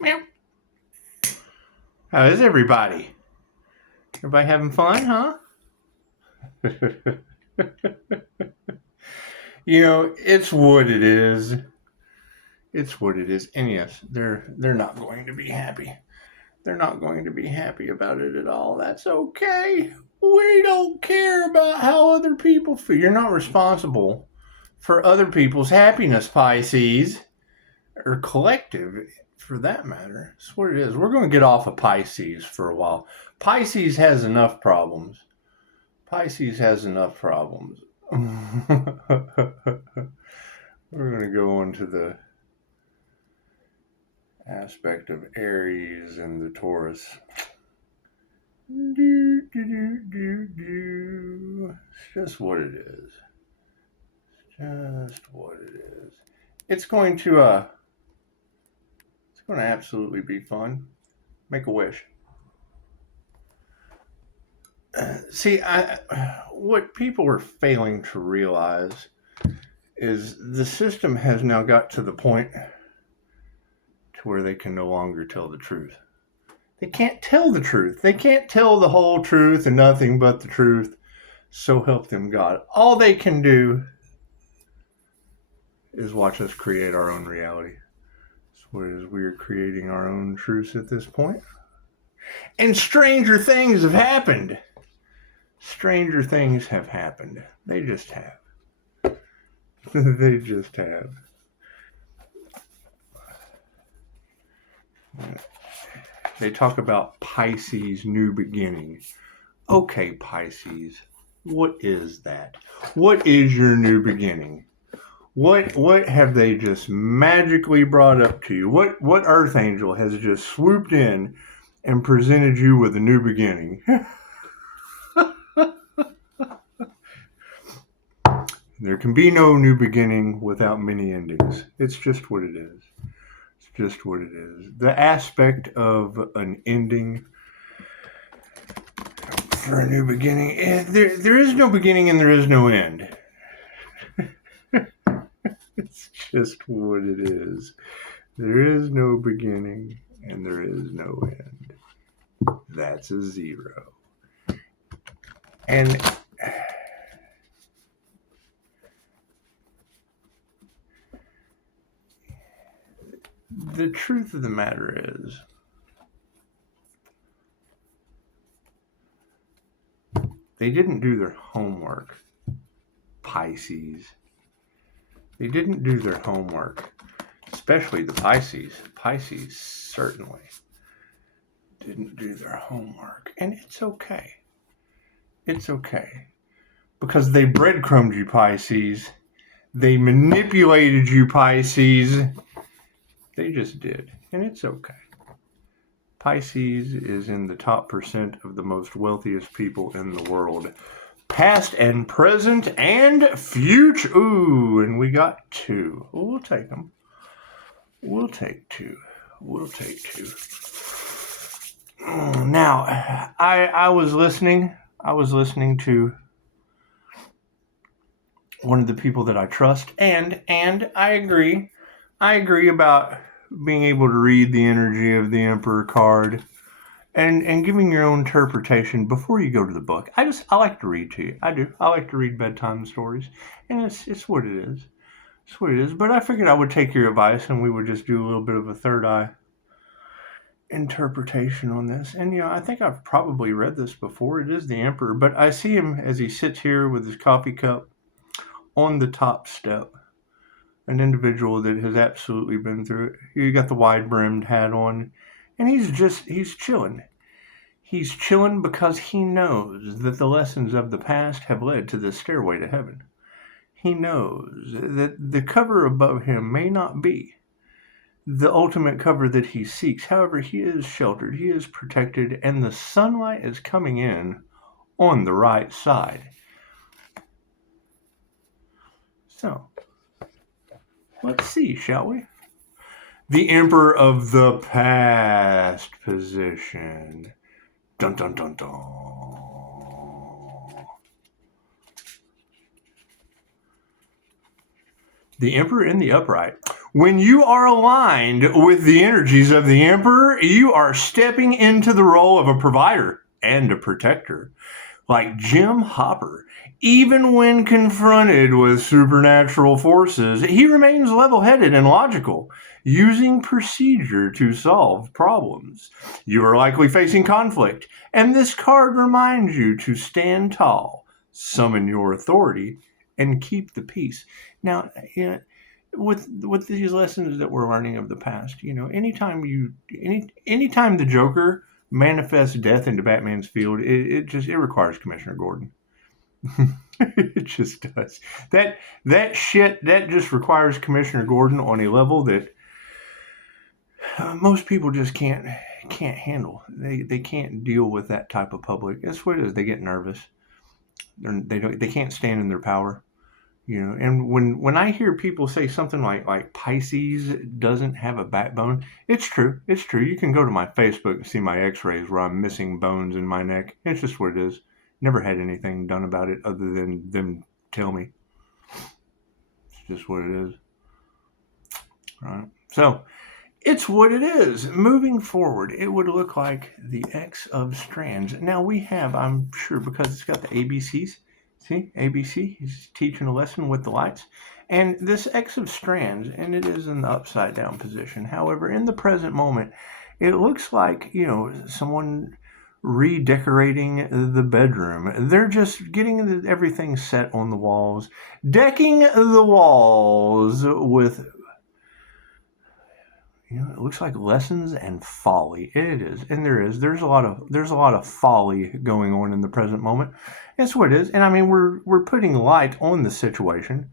Meow. How is everybody? Everybody having fun, huh? It's what it is. It's what it is. And yes, they're not going to be happy. They're not going to be happy about it at all. That's okay. We don't care about how other people feel. You're not responsible for other people's happiness, Pisces, or collective, for that matter. That's what it is. We're going to get off of Pisces for a while. Pisces has enough problems. Pisces has enough problems. We're going to go on to the aspect of Aries and the Taurus. It's just what it is. Just what it is. It's going to absolutely be fun. Make a wish. See, what people are failing to realize is the system has now got to the point to where they can no longer tell the truth. They can't tell the truth. They can't tell the whole truth and nothing but the truth. So help them God. All they can do is watch us create our own reality. That's what it is. We are creating our own truths at this point. And stranger things have happened. Stranger things have happened. They just have. They just have. They talk about Pisces' new beginning. Okay, Pisces, what is that? What is your new beginning? What have they just magically brought up to you? What earth angel has just swooped in and presented you with a new beginning? There can be no new beginning without many endings. It's just what it is. It's just what it is. The aspect of an ending for a new beginning, there is no beginning and there is no end. It's just what it is. There is no beginning and there is no end. That's a zero. And the truth of the matter is, they didn't do their homework, Pisces. They didn't do their homework, especially the Pisces. Pisces certainly didn't do their homework. And it's okay. It's okay. Because they breadcrumbed you, Pisces. They manipulated you, Pisces. They just did. And it's okay. Pisces is in the top percent of the most wealthiest people in the world. Past and present and future. Ooh, and we got two. We'll take them. We'll take two. We'll take two. Now, I was listening. I was listening to one of the people that I trust, and I agree. I agree about being able to read the energy of the Emperor card and giving your own interpretation before you go to the book. I like to read to you. I do. I like to read bedtime stories, and it's what it is. It's what it is. But I figured I would take your advice and we would just do a little bit of a third eye interpretation on this. And I think I've probably read this before. It is the Emperor, but I see him as he sits here with his coffee cup on the top step. An individual that has absolutely been through it. You got the wide-brimmed hat on, and he's chilling. He's chilling because he knows that the lessons of the past have led to the stairway to heaven. He knows that the cover above him may not be the ultimate cover that he seeks. However, he is sheltered, he is protected, and the sunlight is coming in on the right side. So, let's see, shall we? The Emperor of the Past position. Dun dun dun dun. The Emperor in the upright. When you are aligned with the energies of the Emperor, you are stepping into the role of a provider and a protector. Like Jim Hopper, even when confronted with supernatural forces, he remains level-headed and logical, using procedure to solve problems. You are likely facing conflict, and this card reminds you to stand tall, summon your authority, and keep the peace. Now, with these lessons that we're learning of the past, anytime the Joker manifests death into Batman's field, it requires Commissioner Gordon. It just does. That shit that just requires Commissioner Gordon on a level that most people just can't handle. They can't deal with that type of public. That's what it is. They get nervous. They can't stand in their power. And when I hear people say something like Pisces doesn't have a backbone, it's true. It's true. You can go to my Facebook and see my x-rays where I'm missing bones in my neck. It's just what it is. Never had anything done about it other than them tell me. It's just what it is. Right? So it's what it is. Moving forward, it would look like the X of Strands. Now we have, I'm sure, because it's got the ABCs. See, ABC, he's teaching a lesson with the lights. And this X of Strands, and it is in the upside down position. However, in the present moment, it looks like, someone redecorating the bedroom. They're just getting everything set on the walls, decking the walls with, it looks like lessons and folly. It is, and there's a lot of folly going on in the present moment. That's what it is. And I mean, we're putting light on the situation.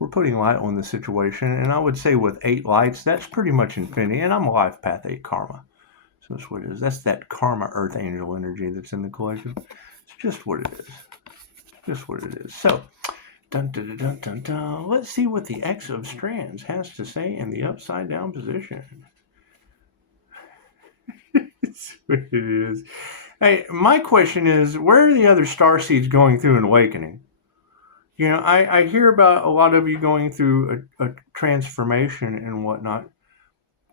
And I would say with 8 lights, that's pretty much infinity. And I'm a life path 8 karma. So that's what it is. That's that karma earth angel energy that's in the collective. It's just what it is. So, dun, dun, dun, dun, dun, dun. Let's see what the X of Strands has to say in the upside down position. It's what it is. Hey, my question is, where are the other star seeds going through an awakening? I hear about a lot of you going through a transformation and whatnot.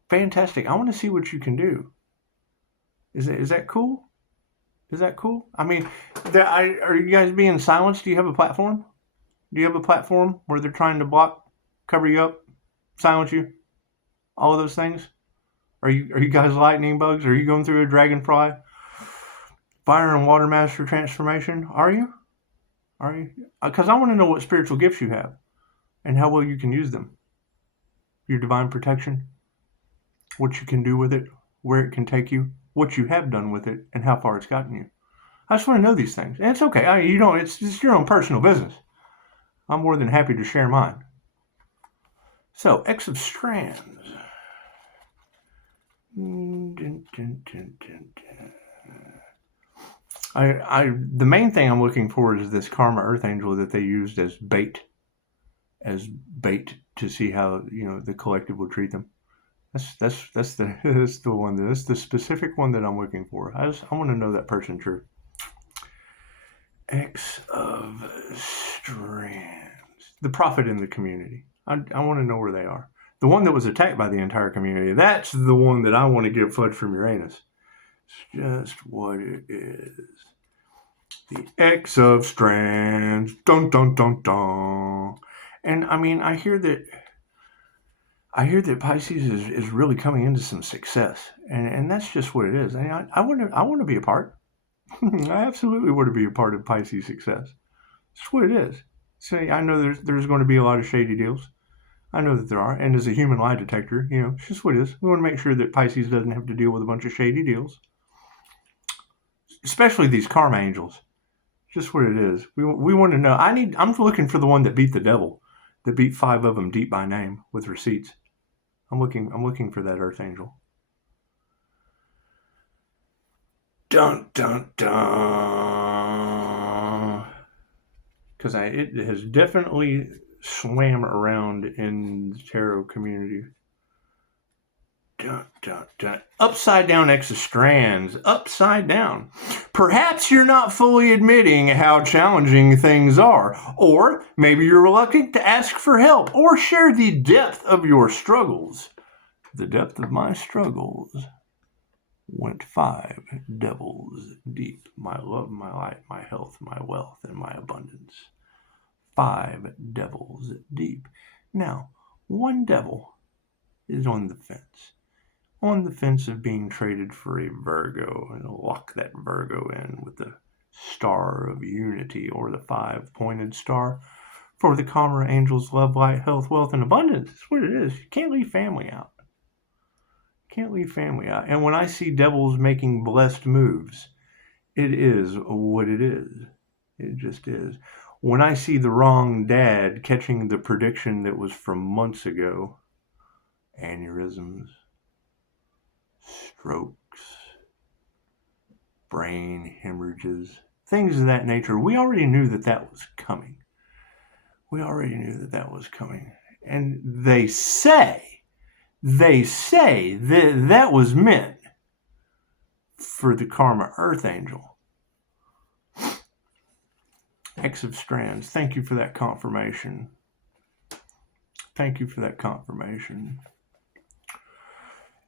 Fantastic. I want to see what you can do. Is that cool? Is that cool? I mean, are you guys being silenced? Do you have a platform? Do you have a platform where they're trying to block, cover you up, silence you? All of those things? Are you guys lightning bugs? Are you going through a dragonfly, fire and water master transformation? Are you? Because I want to know what spiritual gifts you have and how well you can use them. Your divine protection, what you can do with it, where it can take you, what you have done with it, and how far it's gotten you. I just want to know these things. And it's okay. It's your own personal business. I'm more than happy to share mine. So, X of Strands. The main thing I'm looking for is this Karma Earth Angel that they used as bait to see how the collective will treat them. That's the one. That's the specific one that I'm looking for. I want to know that person true. X of Strands. The prophet in the community. I want to know where they are. The one that was attacked by the entire community. That's the one that I want to get FUD from Uranus. It's just what it is. The X of Strands. Dun dun dun dun. And I mean, I hear that Pisces is really coming into some success, and that's just what it is. And I want to be a part. I absolutely want to be a part of Pisces' success. That's what it is. So I know there's going to be a lot of shady deals. I know that there are, and as a human lie detector, it's just what it is. We want to make sure that Pisces doesn't have to deal with a bunch of shady deals, especially these karma angels. Just what it is. We want to know. I'm looking for the one that beat the devil, that beat 5 of them deep by name with receipts. I'm looking for that Earth Angel. Dun dun dun. Because it has definitely swam around in the tarot community. Dun, dun, dun. Upside down X of Strands. Upside down. Perhaps you're not fully admitting how challenging things are, or maybe you're reluctant to ask for help or share the depth of your struggles. The depth of my struggles went 5 devils deep. My love, my light, my health, my wealth, and my abundance. 5 devils deep. Now, one devil is on the fence. On the fence of being traded for a Virgo, and lock that Virgo in with the star of unity, or the 5-pointed star for the Karma Angels, love, light, health, wealth, and abundance. That's what it is. You can't leave family out. Can't leave family out. And when I see devils making blessed moves, it is what it is. It just is. When I see the wrong dad catching the prediction that was from months ago, aneurysms, strokes, brain hemorrhages, things of that nature, we already knew that was coming. We already knew that was coming. And they say that was meant for the Karma Earth Angel. X of Strands, thank you for that confirmation. Thank you for that confirmation.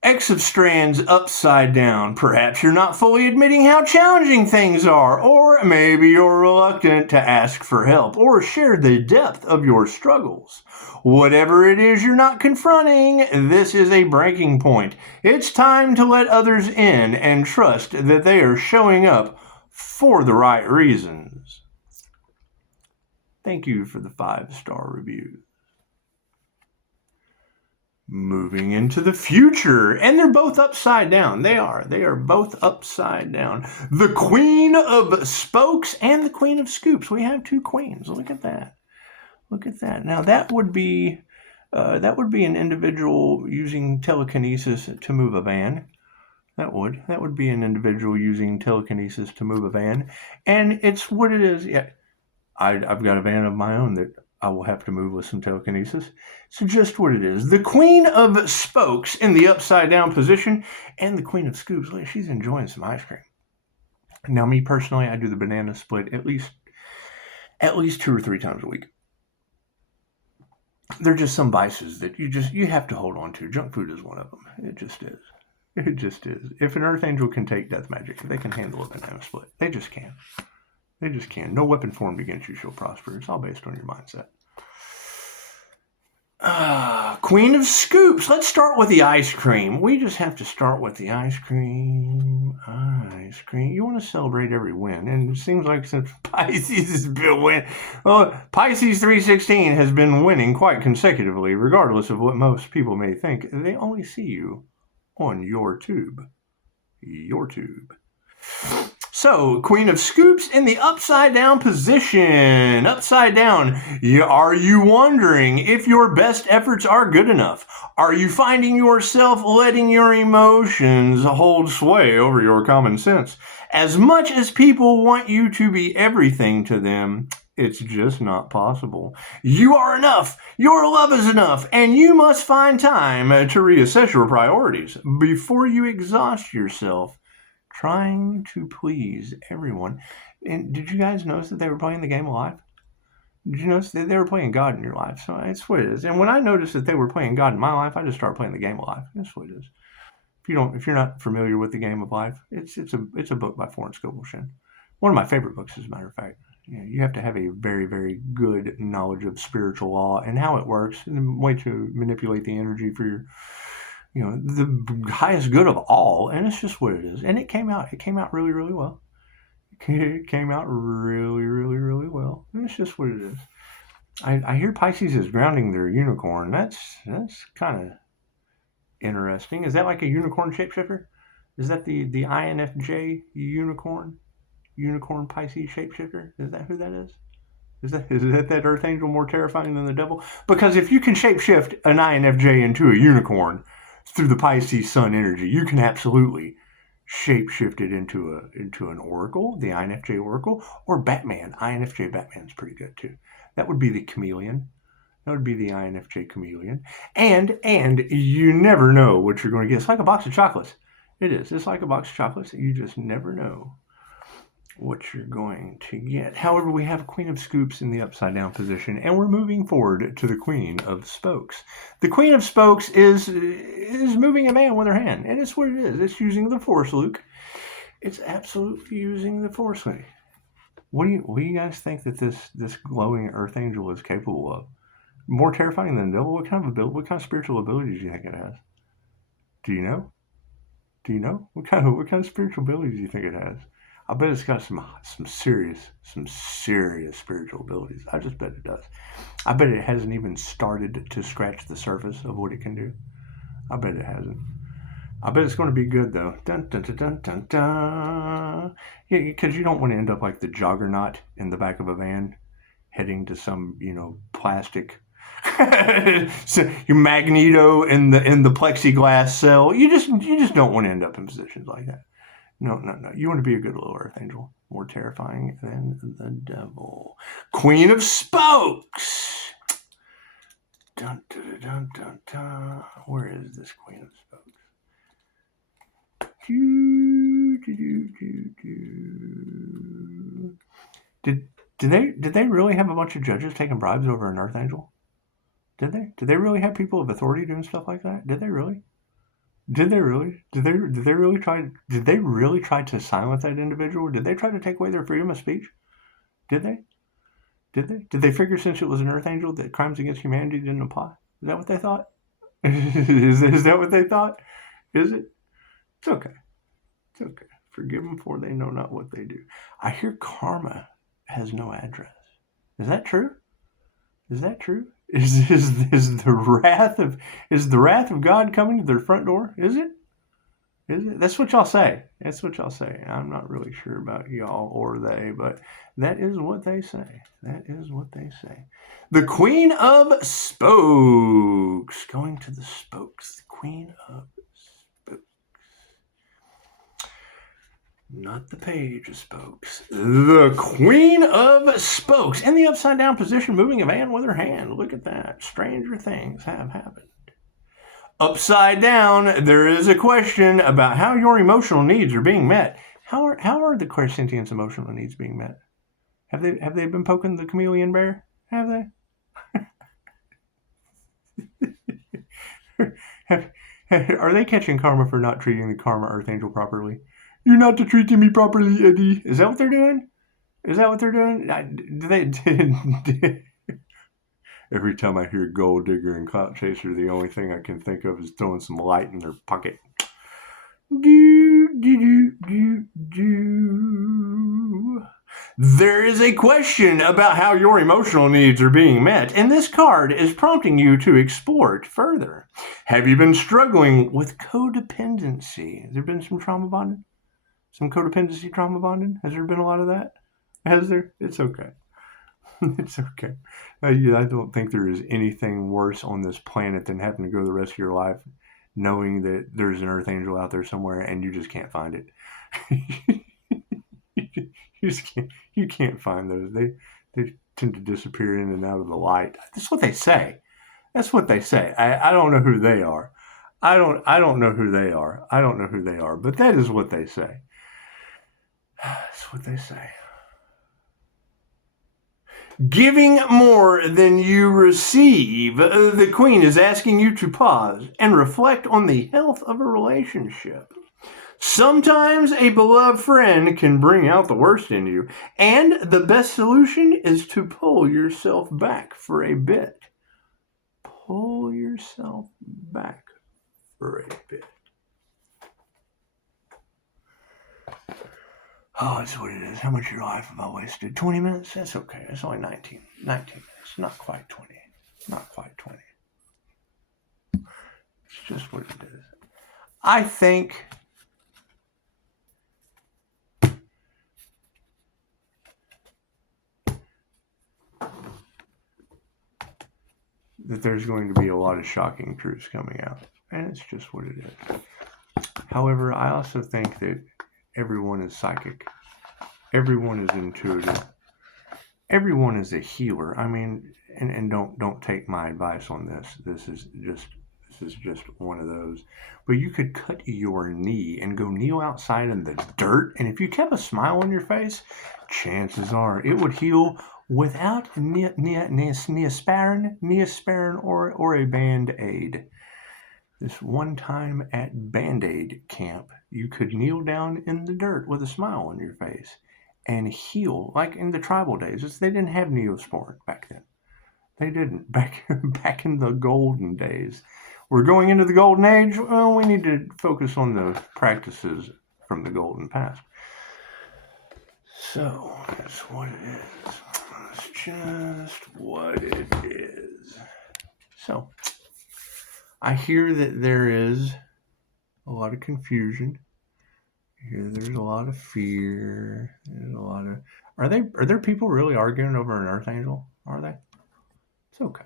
X of Strands upside down. Perhaps you're not fully admitting how challenging things are, or maybe you're reluctant to ask for help or share the depth of your struggles. Whatever it is you're not confronting, this is a breaking point. It's time to let others in and trust that they are showing up for the right reasons. Thank you for the 5-star review. Moving into the future, and they're both upside down. They are both upside down. The Queen of Spokes and the Queen of Scoops. We have 2 queens. Look at that. Look at that. Now that would be an individual using telekinesis to move a van. That would be an individual using telekinesis to move a van, and it's what it is. Yeah, I've got a van of my own that I will have to move with some telekinesis. So just what it is. The Queen of Spokes in the upside down position, and the Queen of Scoops. She's enjoying some ice cream. Now, me personally, I do the banana split at least 2 or 3 times a week. They're just some vices that you have to hold on to. Junk food is one of them. It just is. It just is. If an Earth Angel can take death magic, if they can handle a banana split, they just can. They just can. No weapon formed against you shall prosper. It's all based on your mindset. Queen of Scoops. Let's start with the ice cream. We just have to start with the ice cream. Ice cream. You want to celebrate every win. And it seems like since Pisces has been winning, Pisces 316 has been winning quite consecutively, regardless of what most people may think. They only see you on your tube. Your tube. So, Queen of Scoops in the upside down position. Upside down. Are you wondering if your best efforts are good enough? Are you finding yourself letting your emotions hold sway over your common sense? As much as people want you to be everything to them, it's just not possible. You are enough. Your love is enough. And you must find time to reassess your priorities before you exhaust yourself trying to please everyone. And did you guys notice that they were playing the game of life? Did you notice that they were playing God in your life? So it's what it is. And when I noticed that they were playing God in my life, I just started playing the game of life. That's what it is. If you're not familiar with the game of life, it's a book by Florence Scovel Shinn. One of my favorite books, as a matter of fact. You have to have a very, very good knowledge of spiritual law and how it works, and the way to manipulate the energy for your, the highest good of all. And it's just what it is. And it came out really, really well. It came out really, really, really well. And it's just what it is. I hear Pisces is grounding their unicorn. That's kind of interesting. Is that like a unicorn shapeshifter? Is that the INFJ unicorn? Unicorn Pisces shapeshifter? Is that who that is? Is that Earth Angel more terrifying than the devil? Because if you can shapeshift an INFJ into a unicorn through the Pisces sun energy, you can absolutely shapeshift it into an oracle, the INFJ oracle, or Batman. INFJ Batman's pretty good too. That would be the chameleon. That would be the INFJ chameleon. And you never know what you're going to get. It's like a box of chocolates. It is. It's like a box of chocolates. You just never know what you're going to get. However, we have Queen of Scoops in the upside down position, and we're moving forward to the Queen of Spokes. The Queen of Spokes is moving a man with her hand, and it's what it is. It's using the Force, Luke. It's absolutely using the Force. What do you guys think that this glowing Earth Angel is capable of? More terrifying than the devil? What kind of spiritual abilities do you think it has? Do you know? What kind of spiritual abilities do you think it has? I bet it's got some serious spiritual abilities. I just bet it does. I bet it hasn't even started to scratch the surface of what it can do. I bet it hasn't. I bet it's going to be good though. Dun dun dun dun dun dun. Yeah, because you don't want to end up like the juggernaut in the back of a van, heading to some plastic. So your Magneto in the plexiglass cell. You just don't want to end up in positions like that. No. You want to be a good little Earth Angel. More terrifying than the devil. Queen of Spokes. Dun, dun, dun, dun, dun. Where is this Queen of Spokes? Did they really have a bunch of judges taking bribes over an Earth Angel? Did they? Did they really have people of authority doing stuff like that? Did they really? Did they really? Did they really try to silence that individual? Did they try to take away their freedom of speech? Did they? Did they figure since it was an Earth Angel that crimes against humanity didn't apply? Is that what they thought? Is that what they thought? Is it? It's okay. It's okay. Forgive them for they know not what they do. I hear karma has no address. Is that true? Is that true? Is the wrath of God coming to their front door? Is it? Is it? That's what y'all say. That's what y'all say. I'm not really sure about y'all or they, but that is what they say. That is what they say. The Queen of Spokes. Going to the Spokes. The Queen of Spokes. Not the Page of Spokes. The Queen of Spokes. In the upside down position, moving a van with her hand. Look at that. Stranger things have happened. Upside down, there is a question about how your emotional needs are being met. How are the clairsentient's emotional needs being met? Have they been poking the chameleon bear? Have they? Are they catching karma for not treating the karma Earth Angel properly? You're not treating me properly, Eddie. Is that what they're doing? Is that what they're doing? Every time I hear gold digger and clout chaser, the only thing I can think of is throwing some light in their pocket. There is a question about how your emotional needs are being met, and this card is prompting you to explore it further. Have you been struggling with codependency? Has there been some trauma bonding? Some codependency trauma bonding? Has there been a lot of that? Has there? It's okay. It's okay. I don't think there is anything worse on this planet than having to go the rest of your life knowing that there's an Earth Angel out there somewhere and you just can't find it. You can't find those. They tend to disappear in and out of the light. That's what they say. That's what they say. I don't know who they are. I don't know who they are. I don't know who they are, but that is what they say. That's what they say. Giving more than you receive. The Queen is asking you to pause and reflect on the health of a relationship. Sometimes a beloved friend can bring out the worst in you, and the best solution is to pull yourself back for a bit. Pull yourself back for a bit. Oh, that's what it is. How much of your life have I wasted? 20 minutes? That's okay. It's only 19 minutes. Not quite 20. Not quite 20. It's just what it is. I think that there's going to be a lot of shocking truths coming out. And it's just what it is. However, I also think that everyone is psychic. Everyone is intuitive. Everyone is a healer. I mean, and don't take my advice on this. This is just one of those. But you could cut your knee and go kneel outside in the dirt, and if you kept a smile on your face, chances are it would heal without neosporin or a Band-Aid. This one time at Band-Aid camp, you could kneel down in the dirt with a smile on your face and heal, like in the tribal days. They didn't have Neosporin back then. They didn't. Back in the golden days. We're going into the golden age. Well, we need to focus on the practices from the golden past. So, that's what it is. That's just what it is. So, I hear that there is a lot of confusion. I hear there's a lot of fear. There's a lot of... Are there people really arguing over an earth angel? Are they? It's okay.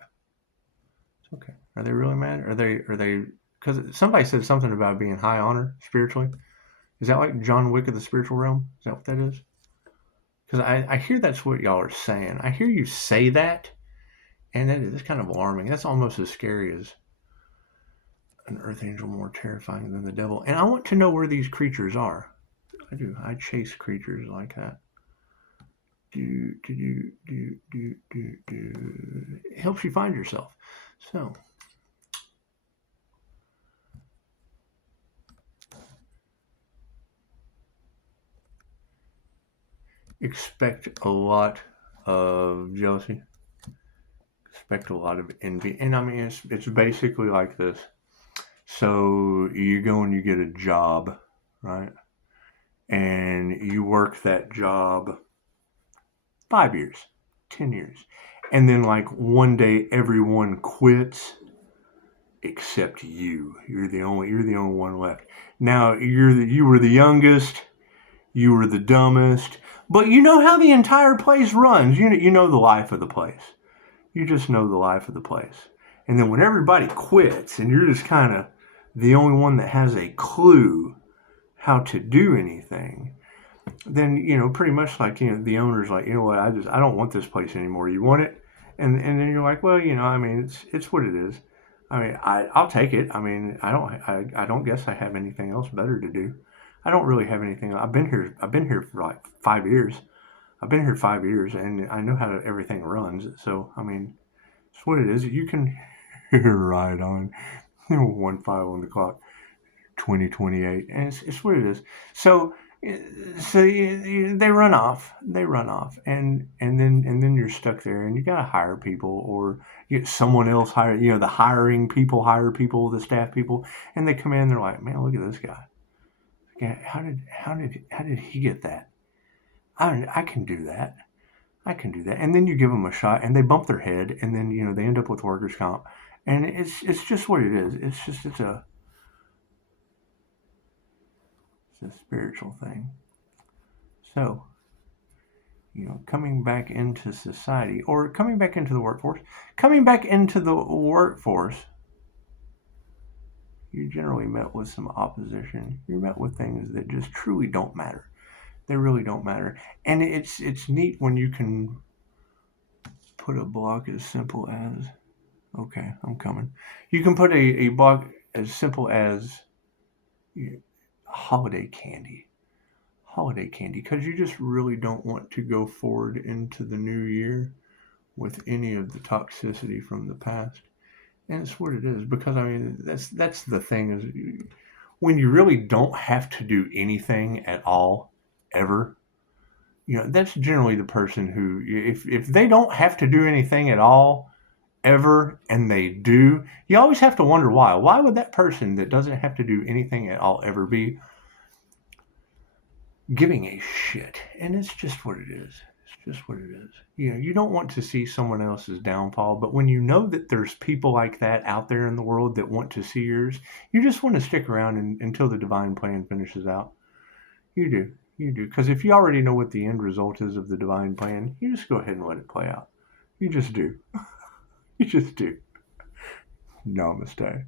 It's okay. Are they really mad? Are they? Because somebody said something about being high honor spiritually. Is that like John Wick of the spiritual realm? Is that what that is? Because I hear that's what y'all are saying. I hear you say that, and that is kind of alarming. That's almost as scary as an earth angel, more terrifying than the devil. And I want to know where these creatures are. I do. I chase creatures like that. It helps you find yourself. So, expect a lot of jealousy. Expect a lot of envy. And I mean, it's basically like this. So you go and you get a job, right? And you work that job 5 years, 10 years. And then like one day everyone quits except you. You're the only one left. Now you were the youngest, you were the dumbest, but you know how the entire place runs. You know the life of the place. You just know the life of the place. And then when everybody quits and you're just kind of the only one that has a clue how to do anything, then, pretty much like, the owner's like, you know what, I don't want this place anymore. You want it? And then you're like, well, I mean, it's what it is. I mean, I'll take it. I mean, I don't guess I have anything else better to do. I don't really have anything. I've been here for like 5 years. I've been here 5 years and I know how everything runs. So, I mean, it's what it is. You can ride on 1-5 on the clock, 2028, and it's what it is. So they run off, and then you're stuck there, and you gotta hire people, or get someone else hire. The hiring people hire people, the staff people, and they come in. They're like, man, look at this guy. How did he get that? I can do that. I can do that. And then you give them a shot, and they bump their head, and then they end up with workers' comp, and it's just what it is. It's a spiritual thing. So, coming back into society, or coming back into the workforce, you generally met with some opposition. You're met with things that just truly don't matter. They really don't matter. And it's neat when you can put a block as simple as, okay, I'm coming. You can put a block as simple as holiday candy, because you just really don't want to go forward into the new year with any of the toxicity from the past. And it's what it is, because I mean, that's the thing, is when you really don't have to do anything at all ever, that's generally the person who, if they don't have to do anything at all ever, and they do, you always have to wonder why would that person that doesn't have to do anything at all ever be giving a shit? And it's just what it is. It's just what it is. You don't want to see someone else's downfall, but when you know that there's people like that out there in the world that want to see yours, you just want to stick around until the divine plan finishes out. You do, because if you already know what the end result is of the divine plan, you just go ahead and let it play out. You just do. You just do. Namaste.